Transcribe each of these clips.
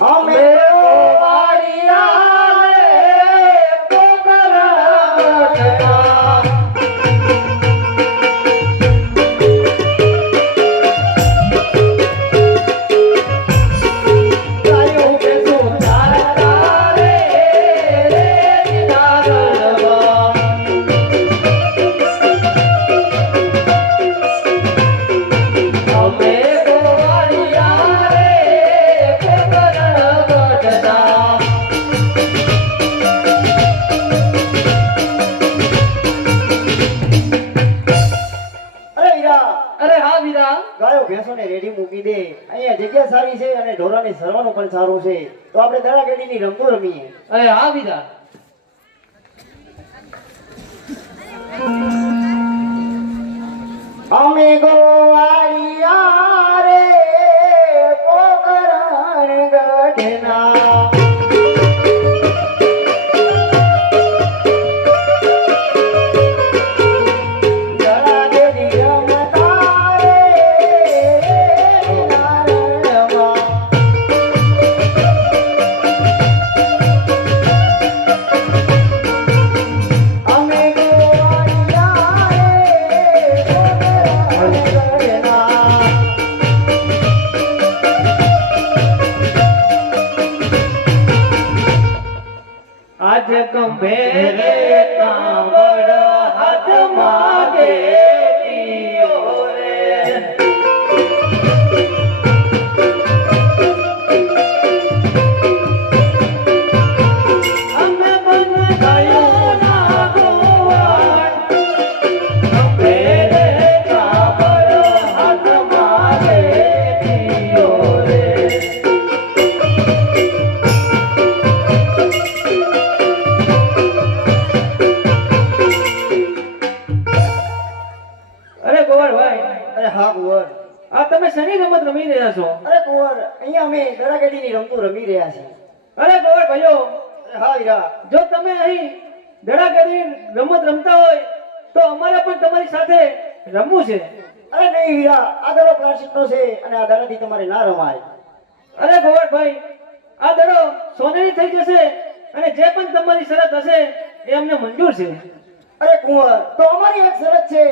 અમે વાડિયા રે પોકરા રેડી મૂકી દે. અહીંયા જગ્યા સારી છે અને ઢોરાને સરવાનું પણ સારું છે, તો આપણે દડાગડીની રમતો રમીએ. અરે હા વિદા. અમે ગોવાળિયા રે પોકરણ ગઢના ગંભેરે કાવડ હાથ માગે દિયો રે. અમે બન ગયો ના ગોવાળ ગંભેરે કાવડ હાથ માગે દિયો રે. આ તમે શેની રમત રમી રહ્યા છો? અરે કુંવર, અહીંયા અમે દડાગડીની રમતો રમી રહ્યા છીએ. અરે કુંવર ભાઈઓ, હા હીરા, જો તમે અહીં દડાગડી રમત રમતા હોય તો અમારે પણ તમારી સાથે રમવું છે. અરે નહીં હીરા, આ દડો પ્લાસ્ટિકનો છે અને આ દડાથી તમારે ના રમાય. અરે કુંવર ભાઈ, આ દડો સોનેરી થઈ જશે અને જે પણ તમારી શરત હશે એ અમને મંજૂર છે. અરે કુંવર, તો અમારી એક શરત છે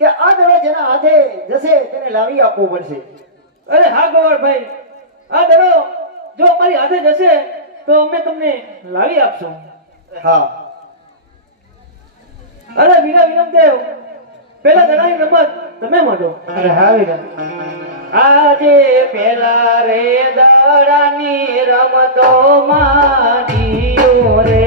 કે આ દડો જેના હાથે જશે તેને લાવી આપવો પડશે. અરે હા ગોવરભાઈ, આ દડો જો અમારી હાથે જશે તો અમે તમને લાવી આપશું. હા. અરે વીરા વિરમદેવ, પેલા દડાની રમત તમે માંડો. અરે હા વીરા. આજે પેલા રે દડાની રમતો માંડીઓ રે.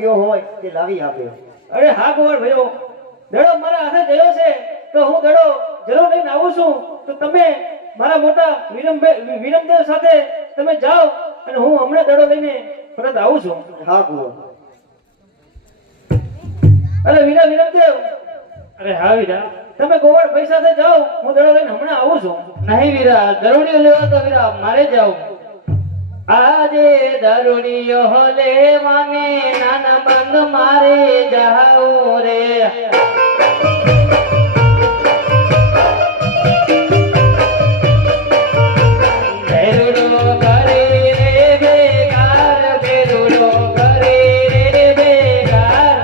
ગયો હોય તે લાવી આપ્યો. અરે હા ગોવાળ ભાઈઓ, દડો મારા હાથે ગયો છે તો હું દડો જરૂર લઈને આવું છું. તો તમે મારા મોટા વિરમદેવ સાથે તમે જાઓ અને હું હમણાં દડો લઈને પરત આવું છું. હા ગુરુ. અરે વિરમદેવ, અરે હા વીરા. તમે ગોવાળ ભાઈ સાથે જાઓ, હું દડો લઈને હમણાં આવું છું. નહીં વીરા, દરોડીઓ લેવા તો વીરા મારે જાવ. આજે દરોડીઓ લેવાને નાના બંધ મારે જાવ રે. ભેરુડો કરે રે બેકાર, ભેરુડો કરે રે બેકાર.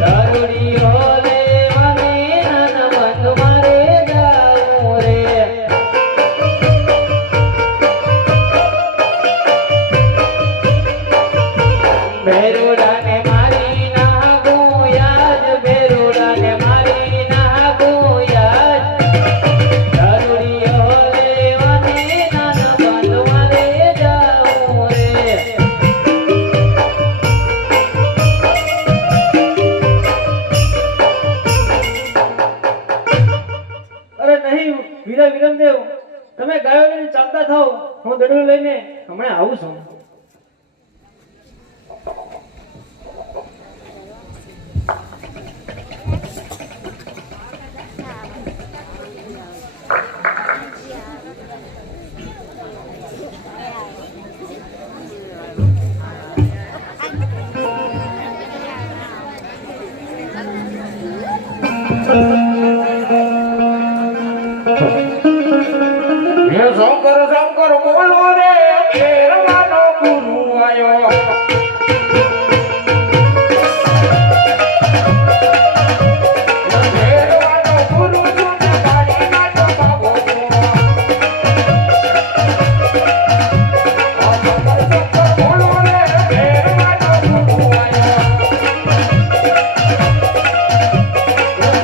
દરોડીઓ લેવાને નાના બંધ મારે જાવ રે. ભેરુડાને મારી નાખું યાદ, ભેરુડાને મારી નાખું યાદ. દરોડીઓ લેવાને નાના બંધ મારે જાવું રે. અરે નહીં વિરમદેવ, તમે ગાયો લઈને ચાલતા થાઓ, હું દડો લઈને હમણાં આવું છું. શંકર બોલો રે, ઘેરવાનો ગુરુ આયો. ઘેરવાનો ગુરુ તું કાઢી નાખો બાબો. શંકર બોલો રે, ઘેરવાનો ગુરુ આયો.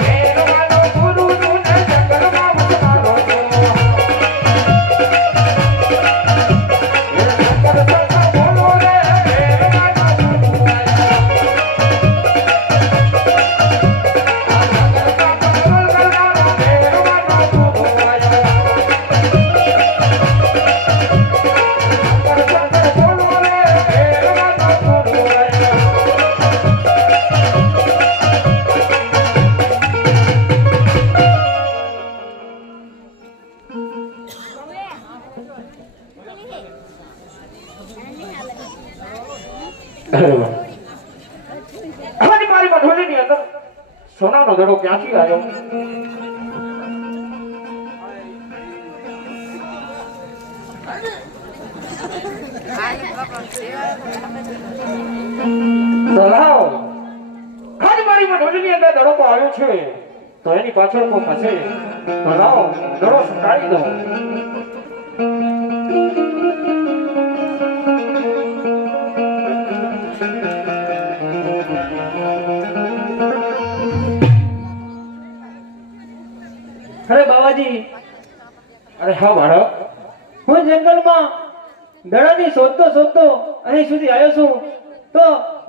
ઘેરવાનો ગુરુ તું શંકર બાબુ મારો. મારી મઠોલી ની અંદર સોનાનો દડો ક્યાંથી આવ્યો? મારી મઠોલી ની અંદર દડો તો આવ્યો છે, તો એની પાછળ કોક હશે. તો લાવો દડો સંતાડી દો. અરે બાવાજી, અરે હા બાળક, હું જંગલમાં દડાની શોધતો અહીં સુધી આવ્યો છું. તો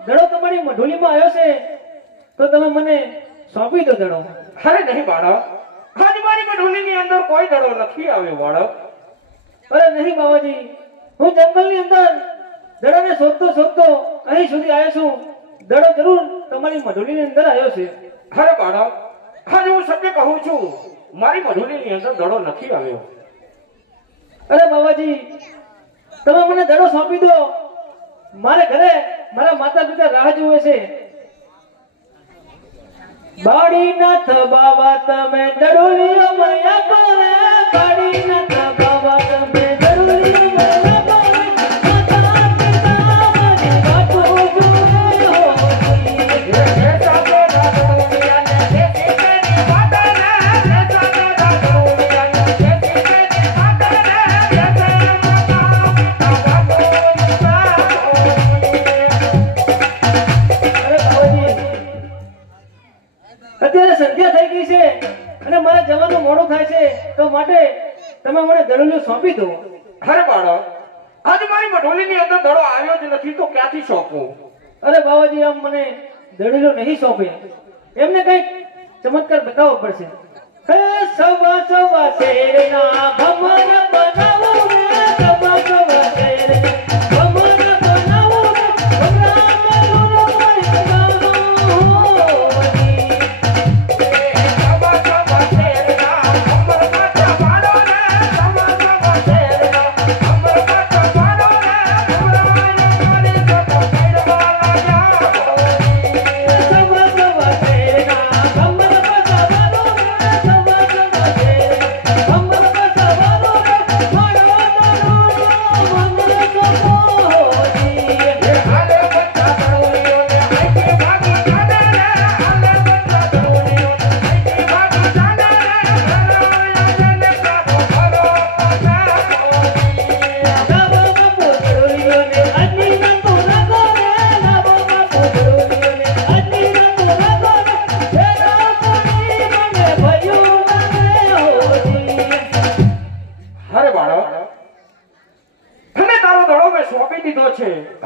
દડો તમારી મઢોલીમાં આવ્યો છે, તો તમે મને સોંપી દો દડો. અરે નહીં બાળક, આજ મારી મઢોલી ની અંદર કોઈ દડો નથી આવ્યો બાળક. અરે નહીં બાવાજી, હું જંગલની અંદર દડાને શોધતો અહીં સુધી આવ્યો છું. દડો જરૂર તમારી મઢોલીની અંદર આવ્યો છે. અરે બાળક, આજે હું સત્ય કહું છું, મારી મઢોલી ની અંદર દડો નથી આવ્યો. અરે બાવાજી, તમે મને દડો સોંપી દો. મારે ઘરે મારા માતા પિતા રાહ જુએ છે. બાળીનાથ બાબા તમે દડોલી મૈયા પાવે, બાળીનાથ બાબા તમે દડોલી મૈયા પાવે. માતા પિતા મને વાતો જોવે હો. અત્યારે સંધ્યા થઈ ગઈ છે અને મારે જવાનું મોડું થાય છે, તો માટે તમે મને દડોલી સોંપી દો. અરે બાળક, આજ મારી મઢોલી ની અંદર દડો આવ્યો જ નથી, તો ક્યાંથી સોંપું? અરે બાવાજી આમ મને દડીલો નહીં સોંપે, એમને કઈક ચમત્કાર બતાવવો પડશે. હે સવા સવા શેરના ભમર બનાવો રે, સવા સવા શેરના ભમર બનાવો રે, ભમરા મેલુનો વૈષ્ણવ હોવાની.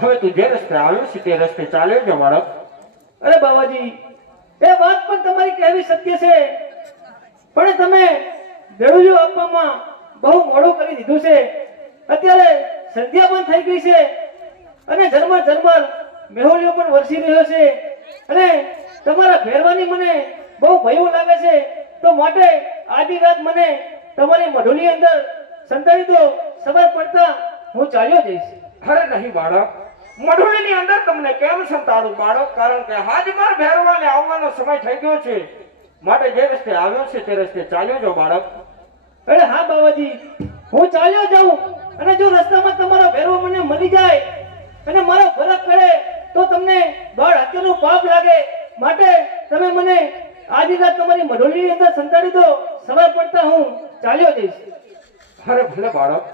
હવે તું જે રસ્તે આવ્યો છે તે રસ્તે ચાલ્યો જો બાળક. અરે બાવાજી એ વાત પણ તમારી કહેવી સત્ય છે, પણ તમે દડુજો આપવામાં બહુ મોડું કરી દીધું છે. અત્યારે સંધ્યા પણ થઈ ગઈ છે અને ઝરમર ઝરમર મેહોલિયો પણ વરસી રહ્યો છે અને તમારા ફેરવાની મને બહુ ભયું લાગે છે. તો માટે આજી રાત મને તમારી મઢુલી અંદર સંતાડી દો, સવાર પડતા હું ચાલ્યો જઈશ. અરે નહીં બાળક, મઢુલીની અંદર તમને કેમ સંતાડું બાળક? કારણ કે હાજમાર ભેરવાને આવવાનો સમય થઈ ગયો છે, માટે જે રસ્તે આવ્યો છે તે રસ્તે ચાલ્યો જો બાળક. અરે હા બાવાજી, હું ચાલ્યો જાઉં અને જો રસ્તામાં તમારો ભેરવો મને મળી જાય અને મારો ફરક કરે તો તમને બાળ હત્યાનું પાપ લાગે. માટે તમે મને આજી રાત તમારી મઢોલીની અંદર સંતાડી દો, સવાર પડતા હું ચાલ્યો જઈશ. અરે ભલે બાળક.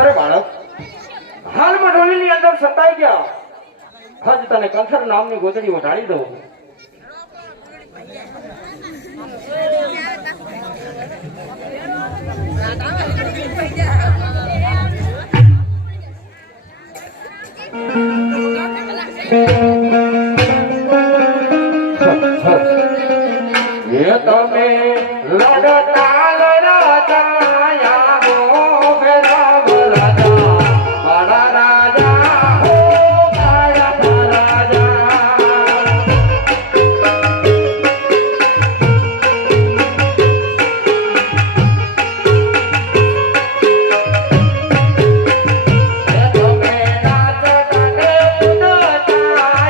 અરે બાળક, હાલમાં ડોલીની અંદર સંતાઈ ગયા. હજ તને કંથર નામની ગોદડી ઓઢાડી દઉં. એ તમે લડતા લડતા આવો ભેરા રાજા, મારા રાજા હો મારા રાજા. એ તમે નાચતા ને કૂદતા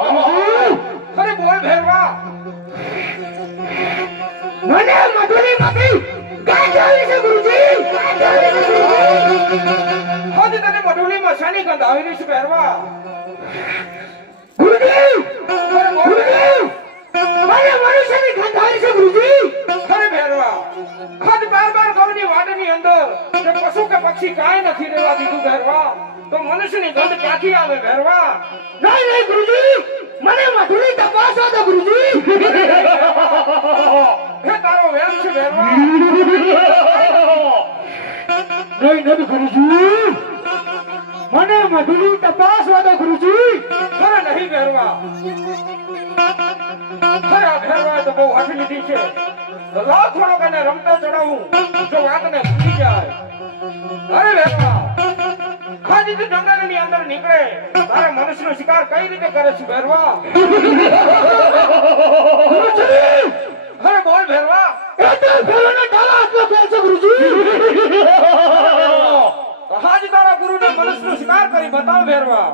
અરે બોલ ભેરવા મને મધુરી માંથી ગાંઠ આવી છે ગુરુજી ગાંઠ આવી છે હજ તને મઢુલીમાં શાની ગંધ આવી રહી છે ભેરવા ગુરુજી અરે બોલ ભેરવા. મને મનુષ્યની ગંધ આવી છે ગુરુજી અરે ભેરવા હજ બાર ગૌની વાડની અંદર કે પશુ કે પક્ષી કાંઈ નથી રહેવા દીધું ભેરવા તો મનુષ્યની ગંધ ક્યાંથી આવે ભેરવા નહીં નહીં ગુરુજી મને મધુરી તપાસવા દો ગુરુજી હે તારો વેમ છે ભેરવા નહીં નહીં ગુરુજી મને મધુરી તપાસવા દો ગુરુજી અરે નહીં ભેરવા અરે આ ભેરવા તો બહુ હાથ લીધી છે લાવ થોડોક એને રમતો ચડાવું જો વાતને ભૂલી જાય અરે ભેરવા ખાલી તું જંગલની અંદર નીકળે તારે મનુષ્યનો શિકાર કઈ રીતે કરે છે ભેરવા અરે બોલ ભેરવા હાજ તારા ગુરુને મનુષ્યનો શિકાર કરી બતાવ ભેરવા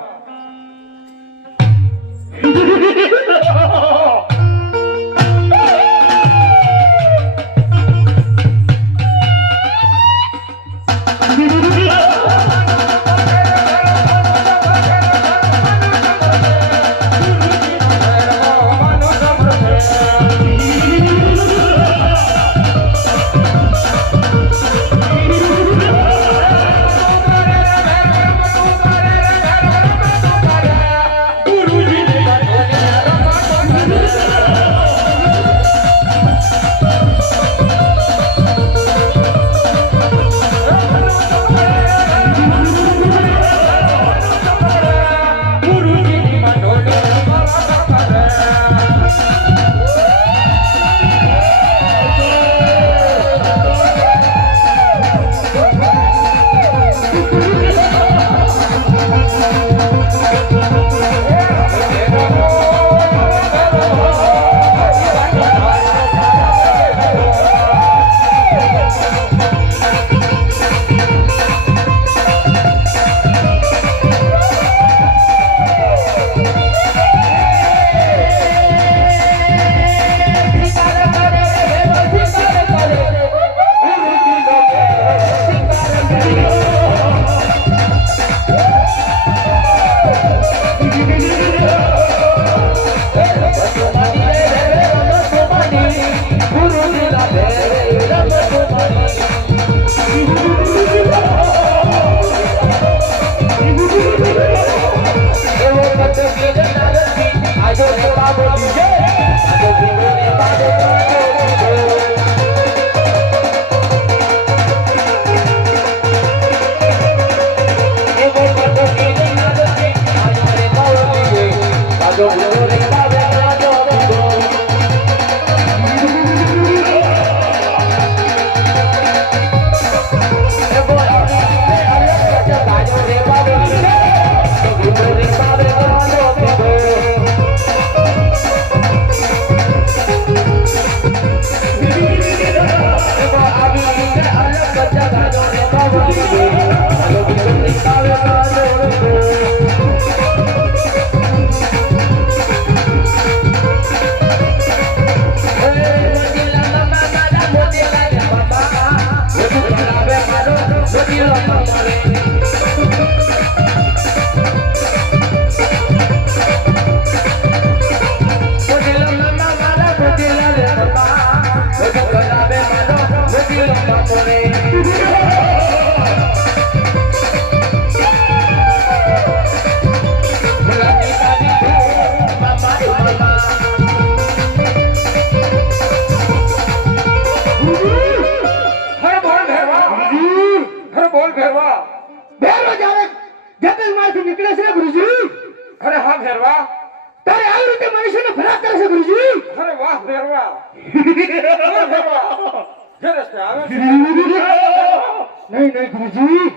જે રસ્તે આવે છે નહીં નહીં ગુરુજી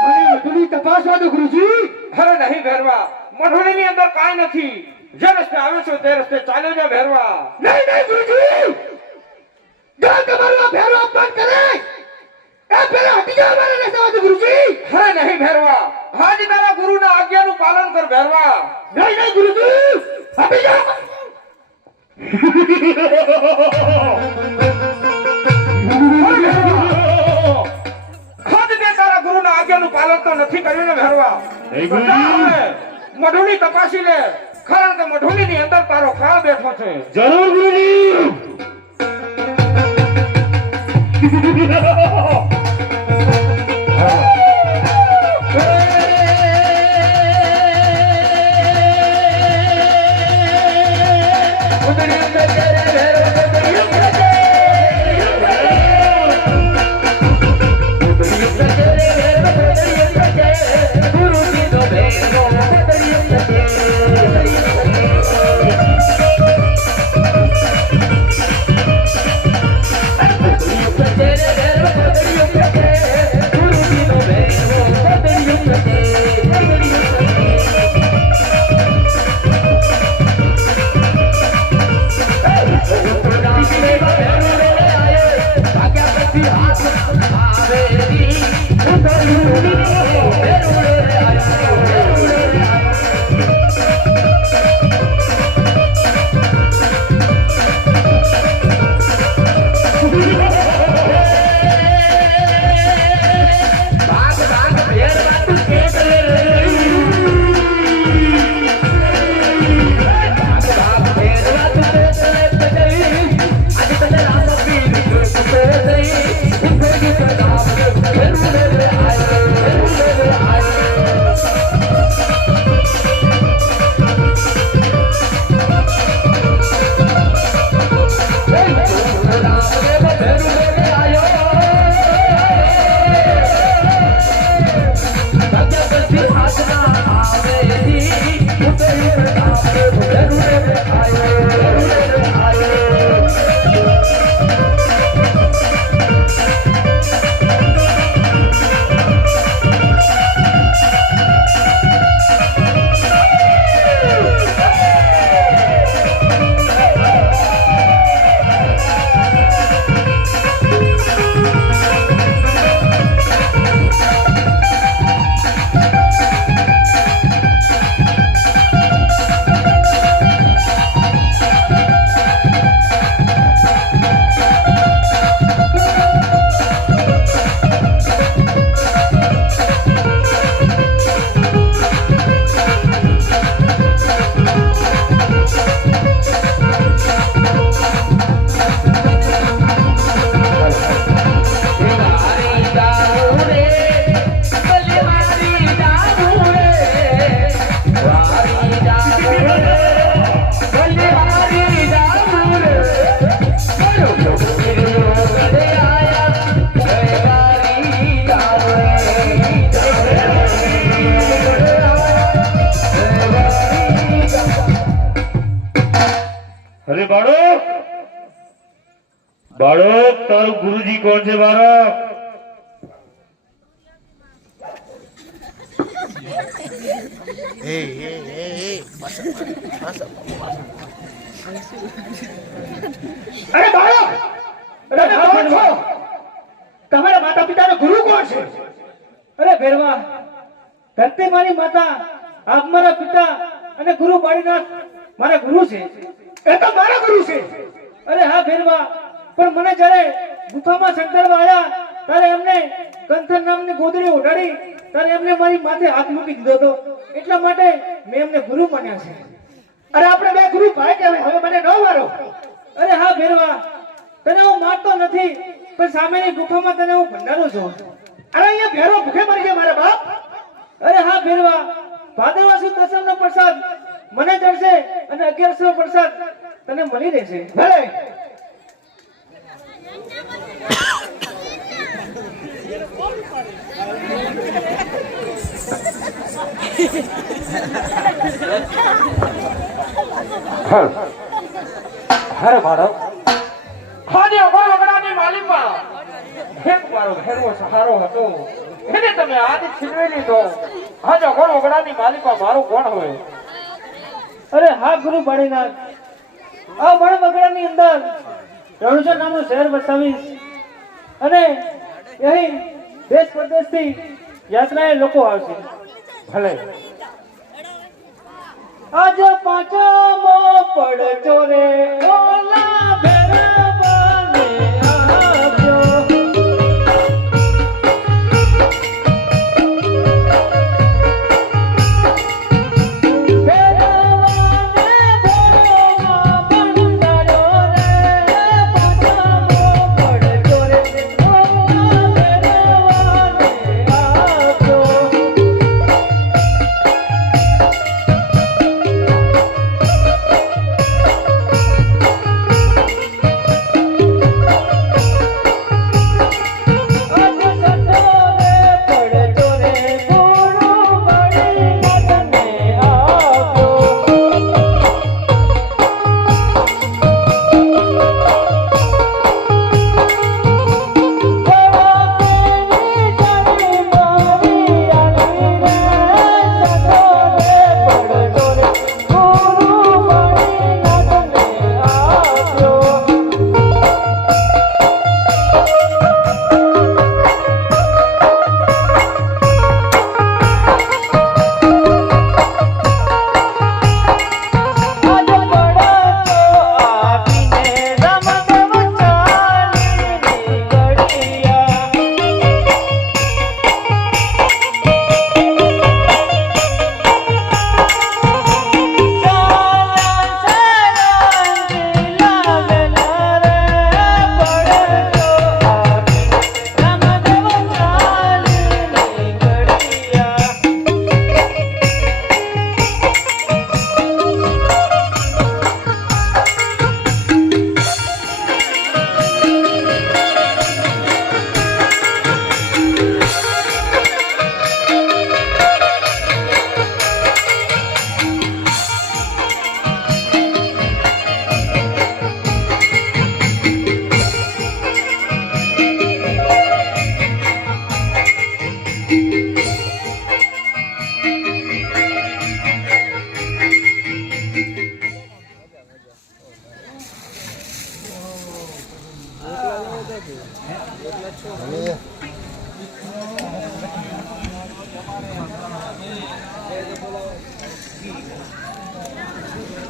મને મધુરી તપાસવા દો ગુરુજી અરે નહીં ભેરવા મઢોળીની અંદર કાંઈ નથી જે રસ્તે આવે છો તે રસ્તે ચાલ્યો જા ભેરવા નહીં નહીં ગુરુજી એ પેલા હટી જા મારે નથી આવતું ગુરુજી. અરે નહીં ભેરવા, આજ તારા ગુરુના આજ્ઞાનું પાલન કર ભેરવા. નહીં નહીં ગુરુજી, હટી જા. આજ તે તારા ગુરુના આજ્ઞાનું પાલન તો નથી કર્યું ને ભેરવા. મઢુલી તપાસી લે, કારણ કે મઢુલીની અંદર તારો કાળ બેઠો છે. જરૂર ગુરુજી. અરે બાળક, બાળક તારો ગુરુજી કોણ છે બાળક? અરે બાળક, અરે કોણ છો? તમારા માતા પિતાનો ગુરુ કોણ છે? અરે ભેરવા, ધરતી મારી માતા, આપ મારા પિતા અને ગુરુ બાળીનાથ મારા ગુરુ છે. એ તો મારા ગુરુ છે. અરે હા ભેરવા, પણ મને જ્યારે ગુફામાં સંતાડવા આવ્યા ત્યારે એમને કંથન નામની ગોદડી ઉડાડી ત્યારે એમને મારી માથે હાથ મૂકી દીધો હતો. એટલા માટે મેં એમને ગુરુ માન્યા છે. અરે આપણે બે ગુરુ ભાઈ કહેવાય, હવે મને ન મારો. અરે હા ભેરવા, તને હું મારતો નથી, પણ સામેની ગુફામાં તને હું ભંડારું છું. અરે અહીંયા ભેરો ભૂખે મરી ગયા મારા બાપ. અરે હા ભેરવા, ભાદરવા સુદ દસમનો પ્રસાદ મને ચડશે અને 1100 પ્રસાદ તને મળી રહેશે. ભલે. અરે બાળક, ખાલી અગરવગડાની માલિકમાં એક મારો ભેરવો સહારો હતો, એને તમે આજ છીનવી લીધો. આજ અગરવગડાની માલિકમાં મારું કોણ હોય? અરે હા ગુરુ બાળીનાથ, આ વણવગડાની અંદર રણુજા નામનું શહેર વસાવીશ અને અહીં દેશ પરદેશથી યાત્રાએ લોકો આવશે. ભલે આજ પાંચમો પડચો રે ઓલા ભેરવાને આપ્યો.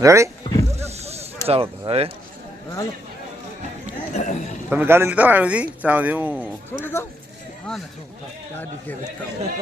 રેડી ચાલો તો હવે તમે ગાડી લીધા અહીંથી ચાલો હું